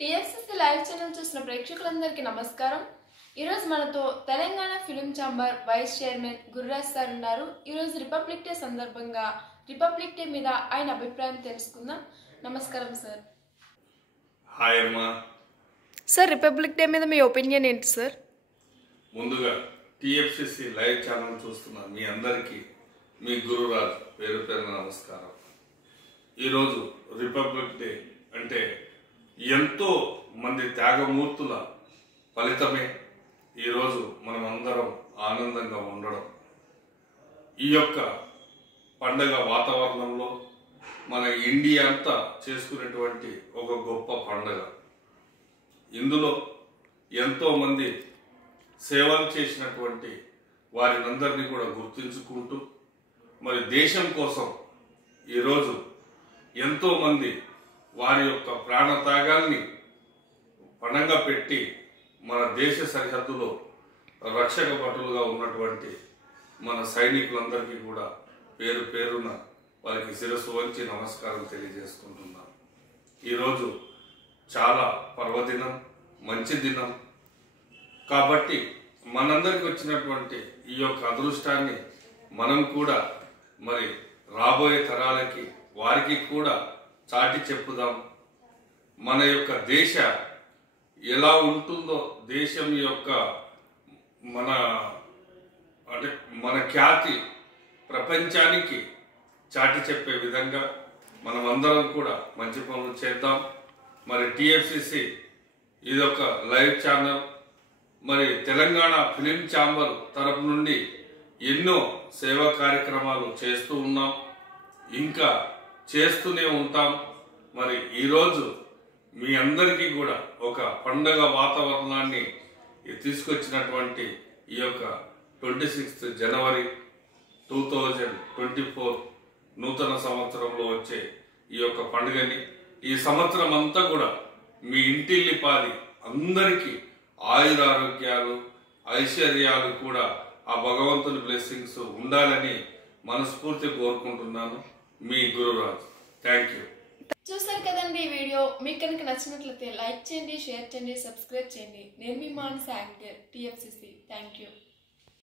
TFCC live channel చూసిన ప్రేక్షకులందరికీ నమస్కారం. ఈరోజు మనతో Telangana film chamber vice chairman Gururaj sir ఉన్నారు. ఈరోజు రిపబ్లిక్ డే సందర్భంగా రిపబ్లిక్ డే మీద ఆయన అభిప్రాయం తెలుసుకుందాం. నమస్కారం సార్. హాయ్ అమ్మా. సార్, రిపబ్లిక్ డే మీద మీ ఒపీనియన్ ఏంటి సార్? ముందుగా టీఎఫ్సీసీ లైవ్ ఛానల్ చూస్తున్న మీ అందరికీ మీ గురురాజ్ పేరు పేరున నమస్కారం. ఈరోజు రిపబ్లిక్ డే అంటే ఎంతో మంది త్యాగమూర్తుల ఫలితమే ఈరోజు మనం అందరం ఆనందంగా ఉండడం. ఈ యొక్క పండగ వాతావరణంలో మన ఇండియా అంతా చేసుకునేటువంటి ఒక గొప్ప పండగ. ఇందులో ఎంతో మంది సేవలు చేసినటువంటి వారినందరినీ కూడా గుర్తించుకుంటూ మరి దేశం కోసం ఈరోజు ఎంతో మంది వారి యొక్క ప్రాణత్యాగాల్ని పణంగా పెట్టి మన దేశ సరిహద్దులో రక్షక భటులుగా ఉన్నటువంటి మన సైనికులందరికీ కూడా పేరు పేరున వారికి శిరస్సు వంచి నమస్కారం తెలియజేసుకుంటున్నాను. ఈరోజు చాలా పర్వదినం, మంచి దినం కాబట్టి మనందరికి వచ్చినటువంటి ఈ యొక్క అదృష్టాన్ని మనం కూడా మరి రాబోయే తరాలకి వారికి కూడా చాటి చెప్పుదాం. మన యొక్క దేశ ఎలా ఉంటుందో, దేశం యొక్క మన ఖ్యాతి ప్రపంచానికి చాటి చెప్పే విధంగా మనం అందరం కూడా మంచి పనులు చేద్దాం. మరి టీఎఫ్సీసీ ఇదొక లైవ్ ఛానల్. మరి తెలంగాణ ఫిలిం ఛాంబర్ తరపు నుండి ఎన్నో సేవా కార్యక్రమాలు చేస్తూ ఉన్నాం, ఇంకా చేస్తూనే ఉంటాం. మరి ఈరోజు మీ అందరికీ కూడా ఒక పండగ వాతావరణాన్ని తీసుకొచ్చినటువంటి ఈ యొక్క 26 జనవరి 2024 నూతన సంవత్సరంలో వచ్చే ఈ యొక్క పండుగని ఈ సంవత్సరం అంతా కూడా మీ ఇంటిల్లిపాది అందరికీ ఆయురారోగ్యాలు ఐశ్వర్యాలు కూడా ఆ భగవంతుని బ్లెస్సింగ్స్ ఉండాలని మనస్ఫూర్తి కోరుకుంటున్నాను. మీ గురురాజ్. Thank you. చూసారు కదండి ఈ వీడియో. మీకు కనుక నచ్చినట్లయితే లైక్ చేయండి, షేర్ చేయండి, సబ్స్క్రైబ్ చేయండి. నేను మీ మానస యాంకర్ టీఎఫ్సీసీ. Thank you.